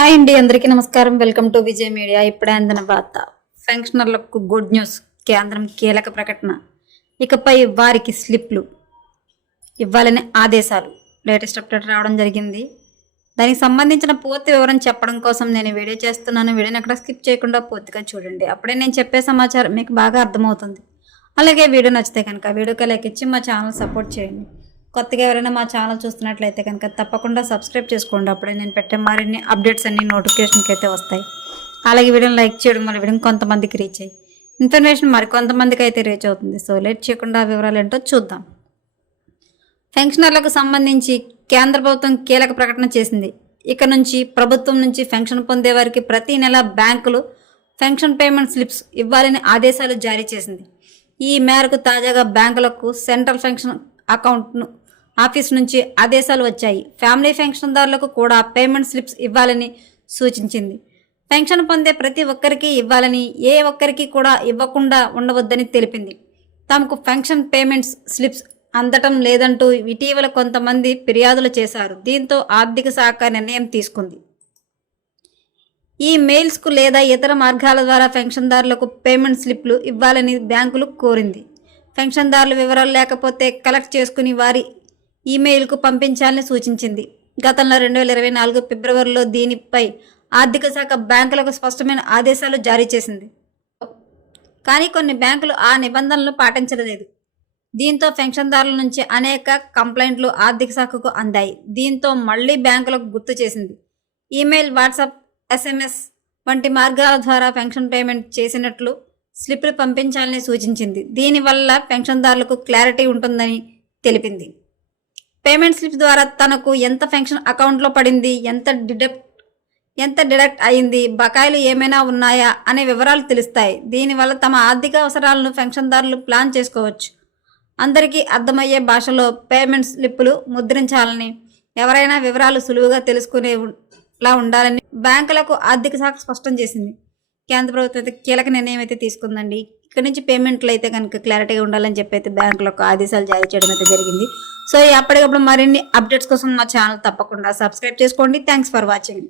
Hi అండి, అందరికీ నమస్కారం. Welcome to Vijay media. ఇప్పుడే అందిన వార్త. పెన్షనర్లకు గుడ్ న్యూస్. కేంద్రం కీలక ప్రకటన. ఇకపై వారికి స్లిప్లు ఇవ్వాలని ఆదేశాలు. లేటెస్ట్ అప్డేట్ రావడం జరిగింది. దానికి సంబంధించిన పూర్తి వివరం చెప్పడం కోసం నేను వీడియో చేస్తున్నాను. వీడియోని ఎక్కడ స్కిప్ చేయకుండా పూర్తిగా చూడండి. అప్పుడే నేను చెప్పే సమాచారం మీకు బాగా అర్థమవుతుంది. అలాగే వీడియో నచ్చితే కనుక వీడియోకి లైక్ ఇచ్చి మా ఛానల్ సపోర్ట్ చేయండి. కొత్తగా ఎవరైనా మా ఛానల్ చూస్తున్నట్లయితే కనుక తప్పకుండా సబ్స్క్రైబ్ చేసుకోండి. అప్పుడే నేను పెట్టే మరిన్ని అప్డేట్స్ అన్ని నోటిఫికేషన్కి అయితే వస్తాయి. అలాగే వీడియోని లైక్ చేయడం వల్ల వీడియో కొంతమందికి రీచ్ అయ్యి ఇన్ఫర్మేషన్ మరికొంతమందికి అయితే రీచ్ అవుతుంది. సో లేట్ చేయకుండా వివరాలు ఏంటో చూద్దాం. పెన్షనర్లకు సంబంధించి కేంద్ర ప్రభుత్వం కీలక ప్రకటన చేసింది. ఇక నుంచి ప్రభుత్వం నుంచి పెన్షన్ పొందే వారికి ప్రతి నెల బ్యాంకులు పెన్షన్ పేమెంట్ స్లిప్స్ ఇవ్వాలని ఆదేశాలు జారీ చేసింది. ఈ మేరకు తాజాగా బ్యాంకులకు సెంట్రల్ పెన్షన్ అకౌంట్ను ఆఫీస్ నుంచి ఆదేశాలు వచ్చాయి. ఫ్యామిలీ పెన్షన్దారులకు కూడా పేమెంట్ స్లిప్స్ ఇవ్వాలని సూచించింది. పెన్షన్ పొందే ప్రతి ఒక్కరికి ఇవ్వాలని, ఏ ఒక్కరికి కూడా ఇవ్వకుండా ఉండవద్దని తెలిపింది. తమకు పెన్షన్ పేమెంట్స్ స్లిప్స్ అందటం లేదంటూ ఇటీవల కొంతమంది ఫిర్యాదులు చేశారు. దీంతో ఆర్థిక శాఖ నిర్ణయం తీసుకుంది. ఈ మెయిల్స్కు లేదా ఇతర మార్గాల ద్వారా పెన్షన్దారులకు పేమెంట్ స్లిప్లు ఇవ్వాలని బ్యాంకులు కోరింది. పెన్షన్దారుల వివరాలు లేకపోతే కలెక్ట్ చేసుకుని వారి ఈమెయిల్కు పంపించాలని సూచించింది. గతంలో 2024 ఫిబ్రవరిలో దీనిపై ఆర్థిక శాఖ బ్యాంకులకు స్పష్టమైన ఆదేశాలు జారీ చేసింది. కానీ కొన్ని బ్యాంకులు ఆ నిబంధనలు పాటించలేదు. దీంతో పెన్షన్దారుల నుంచి అనేక కంప్లైంట్లు ఆర్థిక శాఖకు అందాయి. దీంతో మళ్లీ బ్యాంకులకు గుర్తు చేసింది. ఈమెయిల్, వాట్సాప్, SMS వంటి మార్గాల ద్వారా పెన్షన్ పేమెంట్ చేసినట్లు స్లిప్లు పంపించాలని సూచించింది. దీనివల్ల పెన్షన్దారులకు క్లారిటీ ఉంటుందని తెలిపింది. పేమెంట్ స్లిప్ ద్వారా తనకు ఎంత పెన్షన్ అకౌంట్లో పడింది, ఎంత డిడక్ట్ అయింది, బకాయిలు ఏమైనా ఉన్నాయా అనే వివరాలు తెలుస్తాయి. దీనివల్ల తమ ఆర్థిక అవసరాలను పెన్షన్దారులు ప్లాన్ చేసుకోవచ్చు. అందరికీ అర్థమయ్యే భాషలో పేమెంట్ స్లిప్పులు ముద్రించాలని, ఎవరైనా వివరాలు సులువుగా తెలుసుకునేలా ఉండాలని బ్యాంకులకు ఆర్థిక శాఖ స్పష్టం చేసింది. కేంద్ర ప్రభుత్వం అయితే కీలక నిర్ణయం అయితే తీసుకుందండి. ఇక్కడ నుంచి పేమెంట్లు అయితే కనుక క్లారిటీగా ఉండాలని చెప్పి అయితే బ్యాంకులకు ఆదేశాలు జారీ చేయడం అయితే జరిగింది. సో ఎప్పటికప్పుడు మరిన్ని అప్డేట్స్ కోసం మా ఛానల్ తప్పకుండా సబ్స్క్రైబ్ చేసుకోండి. Thanks for watching.